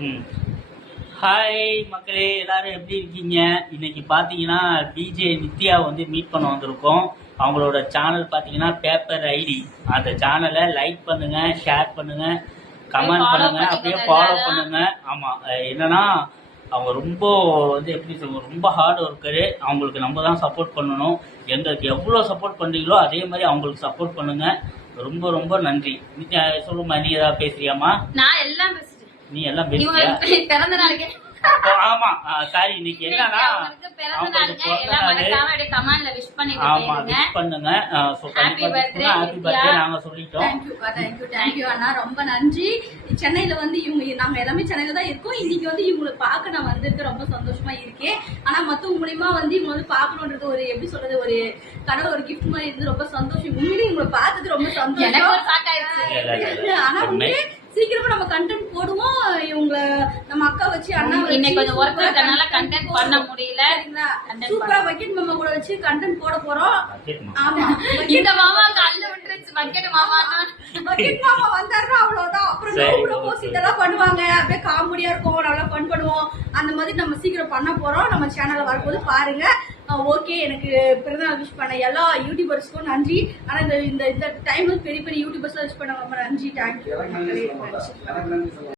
ம். ஹாய் மக்களே எல்லாரும் எப்படி இருக்கீங்க? இன்னைக்கு பார்த்தீங்கன்னா டிஜே நித்யா வந்து மீட் பண்ண வந்திருக்கோம். அவங்களோட சேனல் பார்த்தீங்கன்னா பேப்பர் ஐடி அந்த சேனலை லைக் பண்ணுங்க ஷேர் பண்ணுங்க கமெண்ட் பண்ணுங்க அப்படியே ஃபாலோ. பண்ணுங்க. ஆமா அஹ் என்னன்னா அவங்க ரொம்ப வந்து எப்படி சொல்றது ரொம்ப ஹார்ட் ஒர்க்கரு அவங்களுக்கு நம்ம தான் சப்போர்ட் பண்ணணும். எங்களுக்கு எவ்வளோ சப்போர்ட் பண்றீங்களோ அதே மாதிரி அவங்களுக்கு சப்போர்ட் பண்ணுங்க. ரொம்ப ரொம்ப நன்றி. நித்யா சொல்லுமா நீ ஏதாவது பேசுறியாமா நான் எல்லாம் நீ எல்லாம் பிறந்த நாளுக்கு. ஆமா. சாரி இன்னைக்கு என்னன்னா ஆமா விஷ் பண்ணுங்க. கண்டிப்பா ஹாப்பி பர்த்டே. நாங்க சொல்லிட்டோம். அண்ணா. ரொம்ப நன்றி. சென்னையில வந்து இவங்க நாங்க எல்லாமே சென்னையில தான் இருக்கோம். இன்னைக்கு வந்து இவங்களை பார்க்க நான் வந்திருக்க ரொம்ப சந்தோஷமா இருக்கேன். ஆனா மத்தவங்க மூலியமா வந்து இவங்க வந்து பார்க்கணுன்றது ஒரு எப்படி சொல்றது ஒரு கடவுள் ஒரு கிஃப்ட் மாதிரி இருந்து ரொம்ப சந்தோஷம். உண்மையிலேயே இவங்களை பார்த்தது ரொம்ப சந்தோஷம். ஆனா உண்மையிலே சீக்கிரமா நம்ம கண்டென்ட் போடுவோம். இவங்க நம்ம அக்கா வச்சு அண்ணா இன்னைக்கு கொஞ்சம் இருக்கறனால content content பண்ண. முடியல. சூப்பரா வக்கீல் மாமா கூட வச்சு கண்டென்ட் போட போறோம். ஆமா. இந்த மாமா கல்லு விட்டுருச்சு. பக்கெட் மாமா வக்கீல் மாமா வந்தாருன்னா அவ்வளவுதான். அப்புறம் இதெல்லாம் பண்ணுவாங்க. அப்படியே காமெடியா அந்த மாதிரி நம்ம சீக்கிரம் பண்ண போறோம். நம்ம சேனல்ல வரும்போது பாருங்க. ஓகே எனக்கு பிறந்தநாள் விஷ் பண்ண எல்லா யூடியூபர்ஸ்க்கும் நன்றி. ஆனா இந்த இந்த இந்த டைம் பெரிய பெரிய யூடியூபர்ஸ் விஷ் பண்ண ரொம்ப நன்றி. தேங்க்யூ